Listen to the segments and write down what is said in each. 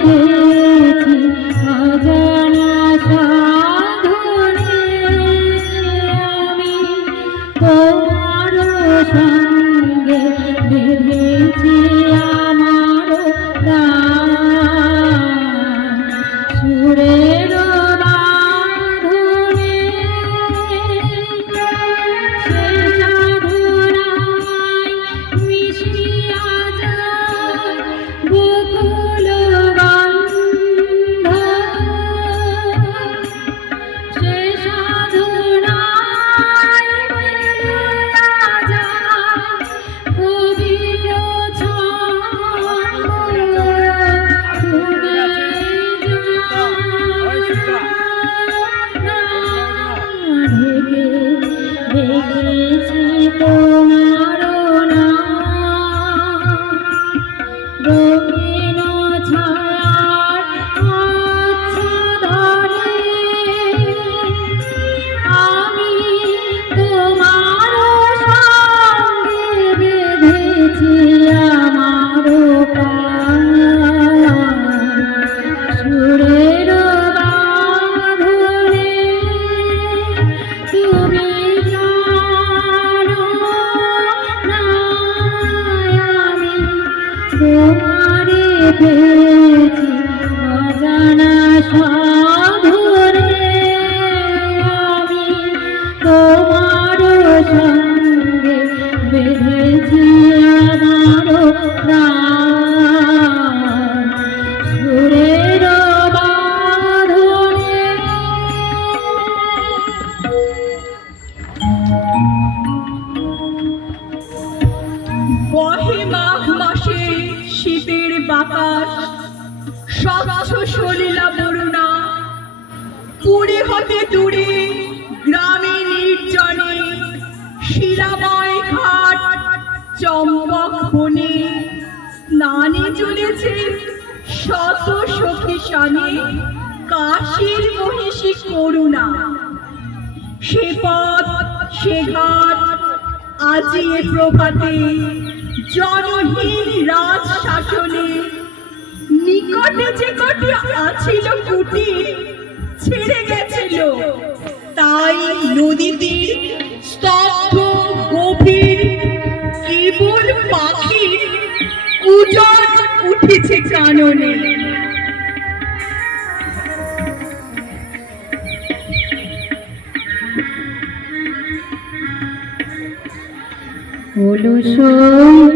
বেঁধেছি অজানা সাধনে আমি তোমার সঙ্গে বেঁধেছি আমার প্রাণ সুরের বাঁধনে সে সাধনায় মিশিয়া যায় বকুল গন্ধ সে সাধনায় মিলিয়া যায় কবির ছন্দ তুমি রেখেছি তোমার রঙিন ছায়ার আচ্ছাদনে আমি তোমার সঙ্গে বেঁধেছি আমার প্রাণ সুরের বাঁধনে তুমি জানো না আমি তোমারে পেয়েছি অজানা সাধনে আমি তোমার সঙ্গে বেঁধেছি আমার প্রাণ সুরের বাঁধনে বহে মাঘ মাসে শীতের বাতাস স্বচ্ছ সলিলা বরুণা পুরী হতে দূরে গ্রামে নির্জনে শিলাময় ঘাট চম্পক বনে স্নানে চলেছে শত সখী সানে কাশীর মহিষী করুণা সে পথ সে ঘাট আজি এ প্রভাতে জনহীন রাজ শাসনে নিকটে যে কটি আছিল কুটির ছেড়ে গেছিল তাই নদীতে স্তব্ধ গভীর কেবল পাখির কুজন উঠেছে কাননে ওলো শোন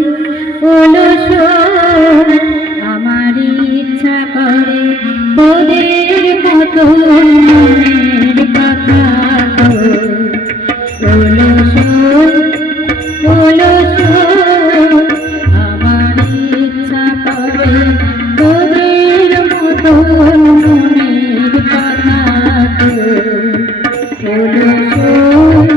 আমার ইচ্ছা করে তোদের মতো মনের কথা ওলো শোন আমার ইচ্ছা করে তোদের মতো মনের কথা ওলো শোন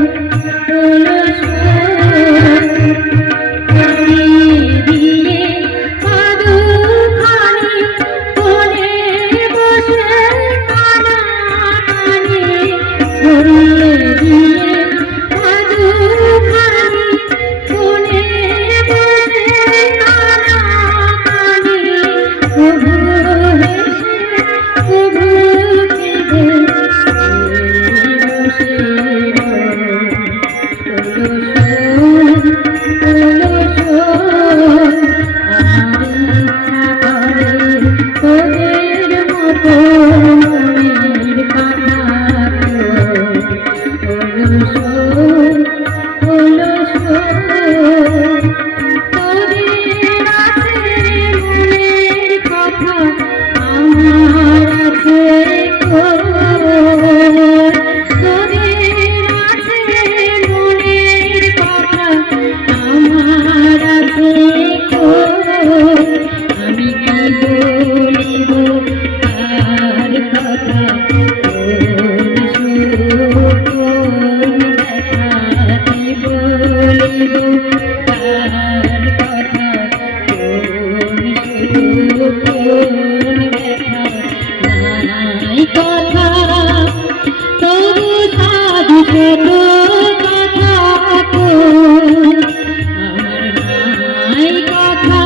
কথা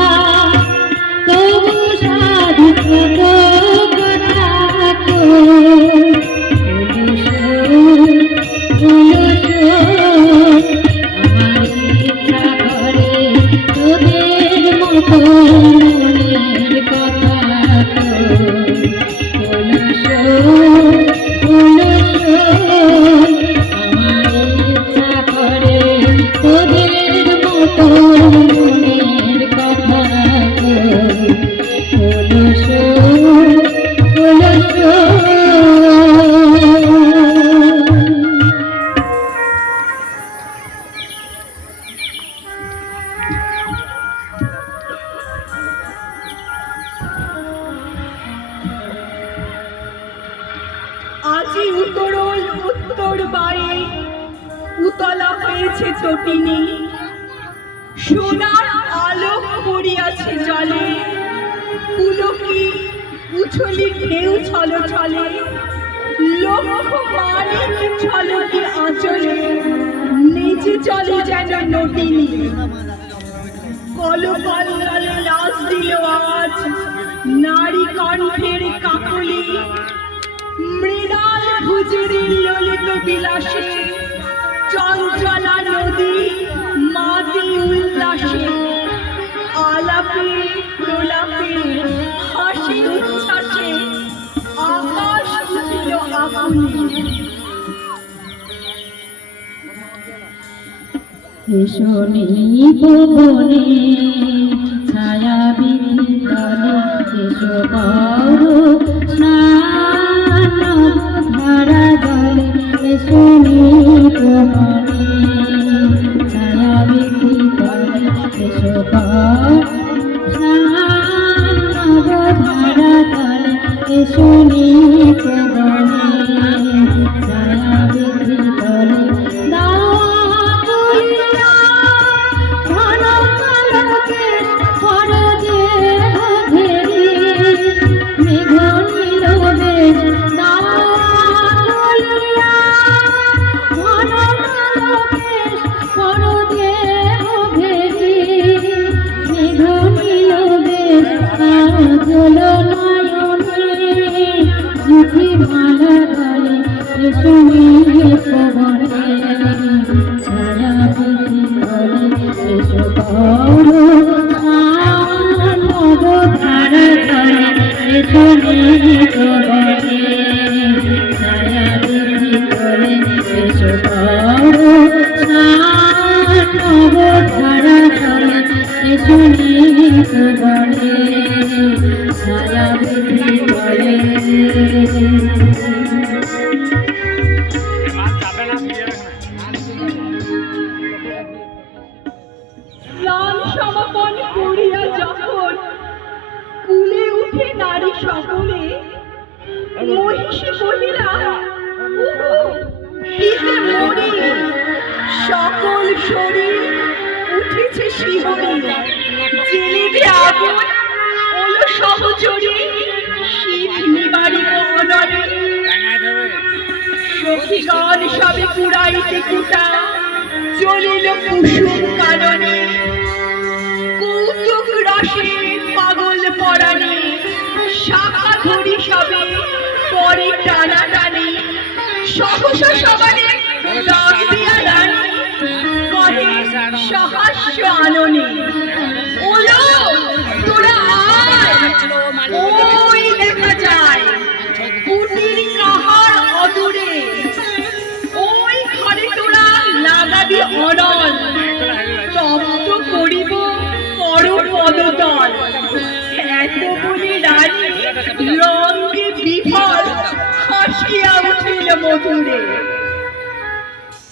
তবু সাধু ধূসর বাড়ি উতলা হয়েছে তটিনী, সোনার আলোক পড়িয়াছে জলে, পুলকি উছলি ঢেউ ছল ছলে, লক্ষ মানিক ঝলকি আঁচলে নেচে চলে যেন নটিনী। কলকালে লাশ দিল আজ নারী কণ্ঠের কাকলি, মৃণাল ভুজুরির ললিত বিলাসে চঞ্চলা নদী মাতি উল্লাসে, আলাপে প্রলাপে হাসি উচ্ছ্বাসে আকাশ উঠিল আকুলি। শনি ভুবনে ছায়া বিতলে এসো করো স্নান ধারা জলে, শনি ভুবনে ছায়া বিতলে এসো করো স্নান ধারা জলে, শনি ভুবনে ছায়া বিতলে শুনি পবনে ছায়া বিতলে এসো করো স্নান ধারা জলে, শুনি পবনে ছায়া বিতলে এসো করো স্নান ধারা জলে, শুনি পবনে ছায়া বিতলে। প্রাণ সমাপন করিয়া যখন কুলে উঠে নারী সকলে, মহিষী বলিলা উহু দিতে মরি, সকল শরীর উঠেছে শিহরে, জেলেতে আগুন ওলো সহচরী, শীত নিবারিব অনরে। সখীগণ সবে কুড়াইতে কুটা চলিল কুসুম কাননে, কৌতুক রসে পাগল পরাণে শাখা ধরি সবে পরে টানা টানে, সহসা সবানে ডাক দিয়া রানী কহে সহাস্য আননে, ওলো তোরা আয়, ওই দেখা যায় কুটির কাহার অদূরে, ওই ঘরে তোরা লাগাবি অনল, তপ্ত করিব পর পদতল। এত বলে রানী রঙ্গে বিফল হাসিয়া উঠিল মধুরে,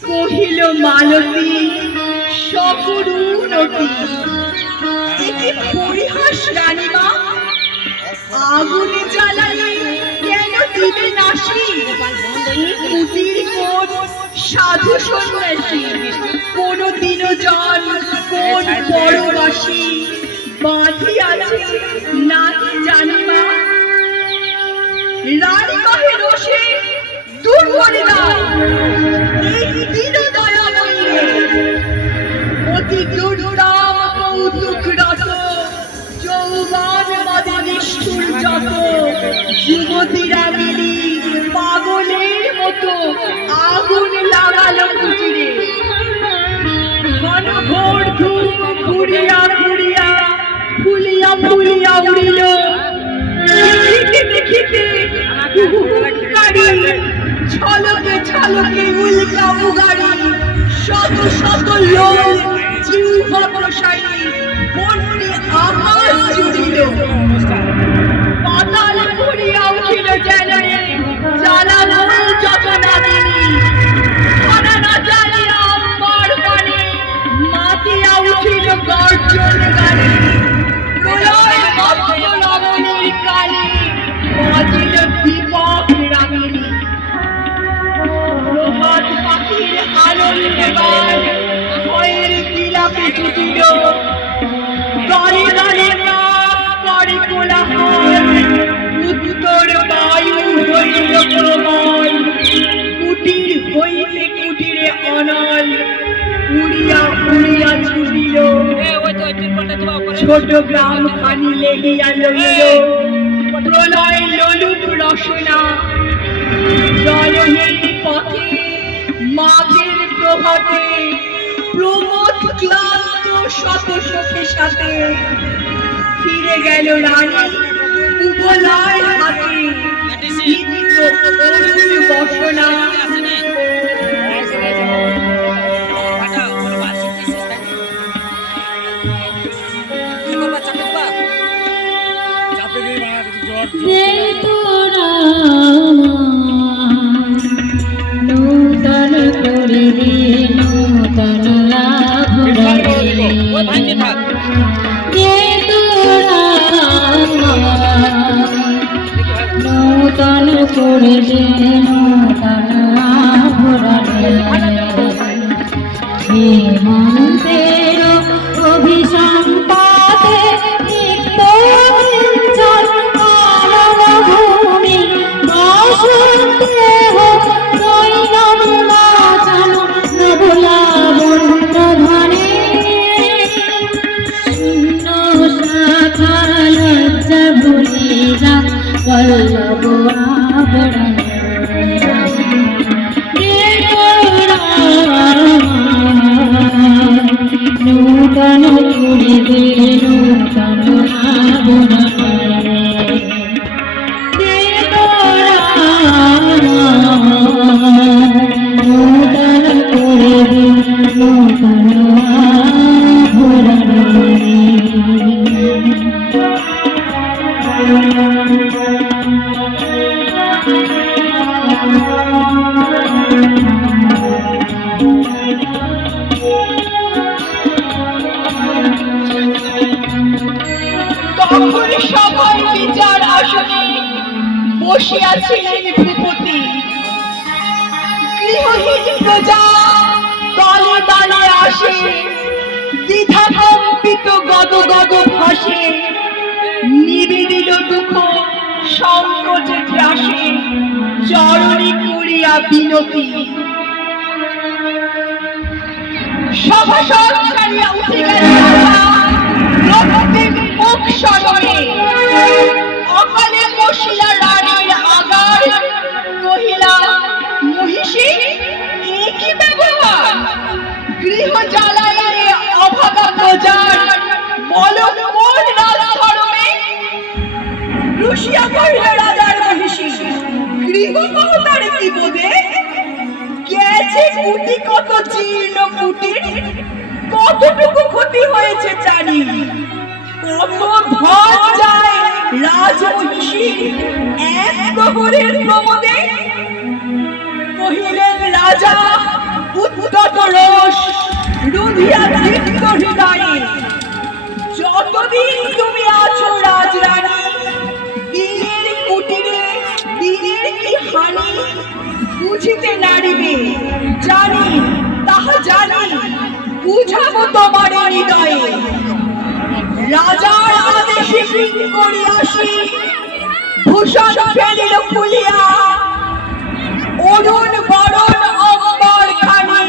কহিল মালতী সকরুণতি, একে পরিহাস রানীমা, আগুনে জ্বালালে কেন দিবে নাশি, কুটির কোন সাধু সন্ন্যাসী, কোন দিনজন কোন পরবাসী বাঁধিয়াছে নাকি জানিমা। রানী কহে রোষে দূর করে দাও এই দীন দয়াময়ীরে, অতি দুর্দাম কৌতুক রত যৌবন মদে নিষ্ঠুর যত, যুবতীরা মিলি পাগলের মতো আগুন লাগালো কুটিরে। ঘনঘোর ধূম ঘুরিয়া ঘুরিয়া ফুলিয়া ফুলিয়া উড়িল, দেখিতে দেখিতে হুহুকারি ছলকে ছলকে উল্কা উগারি, শত শত লোক জিহ্বা প্রসারী বন্যে আকাশ জুড়িল। পাতাল ফুরিয়া উঠিল যেন জ্বালা মূল যত নাদিনী, খানা না জ্বালিয়া আম্বার পানে মাতিয়া উঠিল গর্জন গানে, প্রলয় বদ্ধ উঠিল, দলে দলে কাক করে কোলাহল, উত্তর বায়ু হইল প্রবল, কুটির হইতে কুটিরে অনল, উড়িয়া উড়িয়া ছুটিল, ছোট গ্রাম খানি লেগিয়া লইল, প্রলয় লোলুপ রসনা, জলহীন পথে মাঘের প্রভাতে প্রমোদ ক্লান্ত শত শোকে সাথে ফিরে গেল রানী উপলয় হাতে, নিত্য অরুণ বসনা। যে তোরা নূতন করে দে নূতন লাভ যে তোরা নূতন করে দে নূতন আভরণে হেমন্তের অভিসম্পাতে নিত্য বিঞ্চল ভূমি বসন্তে হোক নৈনন নাচন নবলাবণ্য ধনে শূন্য শাখা লজ্জা ভুলে যা পল্লব আবরণে নূতন করে দে নূতন আবরণে নূতন করে দে নূতন আভরণে তখন সভায় বিচার আসনে বসিয়াছিলেন ভূপতি, গৃহহীন প্রজা দলে দলে আসে, দ্বিধা কম্পিত গদ গদ ভাসে, নিবেদিল দুঃখ সংকোচে ত্রাসে, চরণে করিয়া বিনতি। সভাসদ ছাড়িয়া উঠে গেল রক্তিম মুখ সরণে, অকালে বসিলা রানীর আগার, কহিলা মহিষী এ কি ব্যবহার, গৃহ জ্বালায় অভাগা প্রজার, বলো কোন রাজধর্মে। রুশিয়া কহিল রাজার মহিষী, গৃহ কহতার কি বোধে, গেছে কুটি কত জীর্ণ কুটির, কতটুকু ক্ষতি হয়েছে জানি, কত ধন যায় রাজমহিষী এক প্রহরের প্রমোদে। কহিলেন রাজা উদ্ধত রোষ রুধিয়া দীপ্ত হৃদয়ে, যতদিন তুমি আছো রাজরানী, দিনের কুটিরে দিনের কি হানি বুঝিতে নারিবে, জানি তাহা জানি বুঝাবো তোমার হৃদয়ে। রাজার আদেশে করিয়াসি ভূষণ ফেলিল খুলিয়া, অরুণ বরণ অম্বর খানি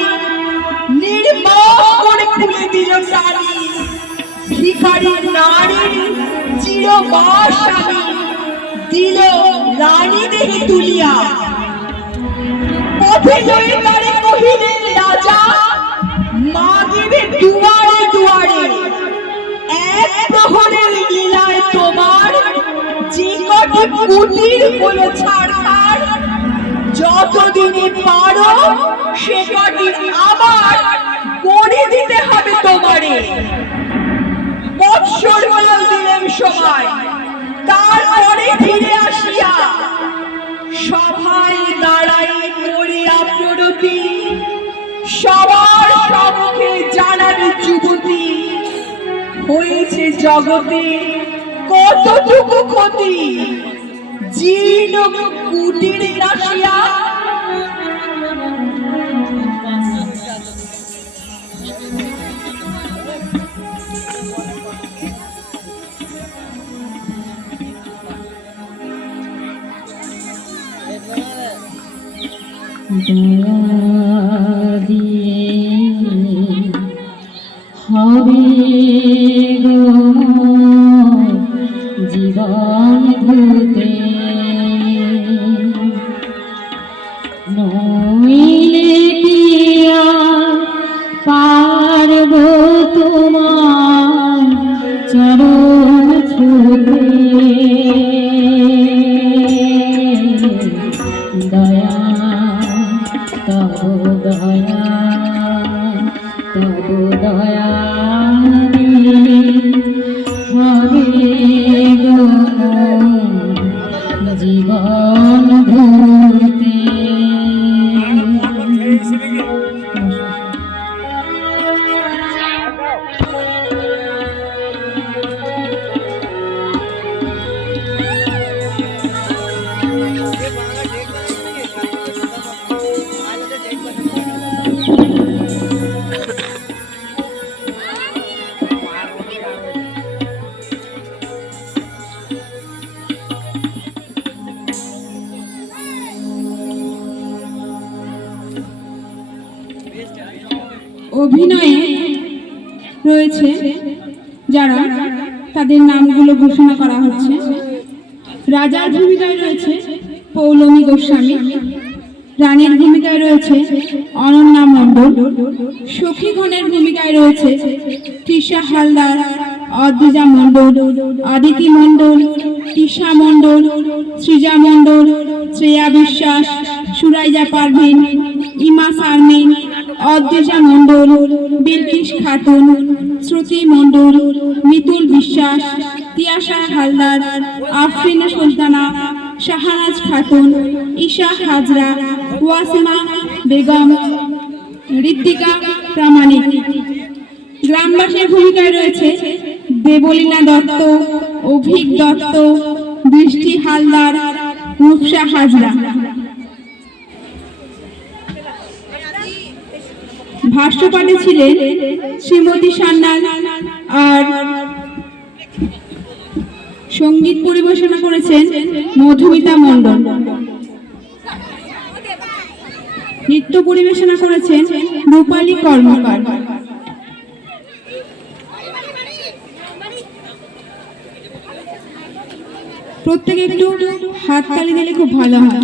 নির্মল করে খুলে দিল সারি, ভিখারি নারীর চিরবাসানি দিল রানী দেহে তুলিয়া। পথে লয়ে তারে কহিলেন রাজা, মা দেবে দুয়ারে দুয়ারে, এক প্রহরের লীলায় তোমার যে কটি কুটির হলো ছাড়খাড়, যতদিনে পারো সে কটি আবার করে দিতে হবে তোমারে। বৎসর কাল দিলেন সময়, তারপরে ফিরে আসিয়া সভায় দাঁড়াই করিয়া প্রণতি, সবার সম্মুখে জানাবে যুবতী, হয়েছে জগতে কতটুকু ক্ষতি, জীর্ণ কুটির নাশিয়া। দয়া দিয়ে হবে গো জীবন ধুতে নইলে কি আর পারব তোমার চরণ ছুঁতে দয়া তব দয়া তব দয়া হবে গো জীবন ধুতে অভিনয়ে রয়েছে যারা, তাদের নামগুলো ঘোষণা করা হচ্ছে। রাজার ভূমিকায় রয়েছে পৌলমী গোস্বামী, রানীর ভূমিকায় রয়েছে অনন্যা মণ্ডল, সখীগণের ভূমিকায় রয়েছে তৃষা হালদার, অদ্রিজা মণ্ডল, অদিতি মণ্ডল, তৃষা মণ্ডল, সৃজা মণ্ডল, শ্রেয়া বিশ্বাস, সুরাইজা পারভিন, ইমা শারমিন, অদ্রিজা মণ্ডল, বিলকিস খাতুন, শ্রুতি মণ্ডল, মিতুল বিশ্বাস, তিয়াশা হালদার, আফরিনা সুলতানা, শাহনাজ খাতুন, ঈশা হাজরা, ওয়াসিমা বেগম, ঋত্বিকা প্রামাণিক। গ্রামবাসীর ভূমিকায় রয়েছে দেবলীনা দত্ত, অভিক দত্ত, বৃষ্টি হালদার, রূপসা হাজরা। ভাষ্যপাঠে ছিলেন শ্রীমতী সান্যাল, আর সঙ্গীত পরিবেশনা করেছেন মধুমিতা মণ্ডল। নৃত্য পরিবেশনা করেছেন রূপালী কর্মকার। প্রত্যেকে একটু হাততালি দিলে খুব ভালো হয়।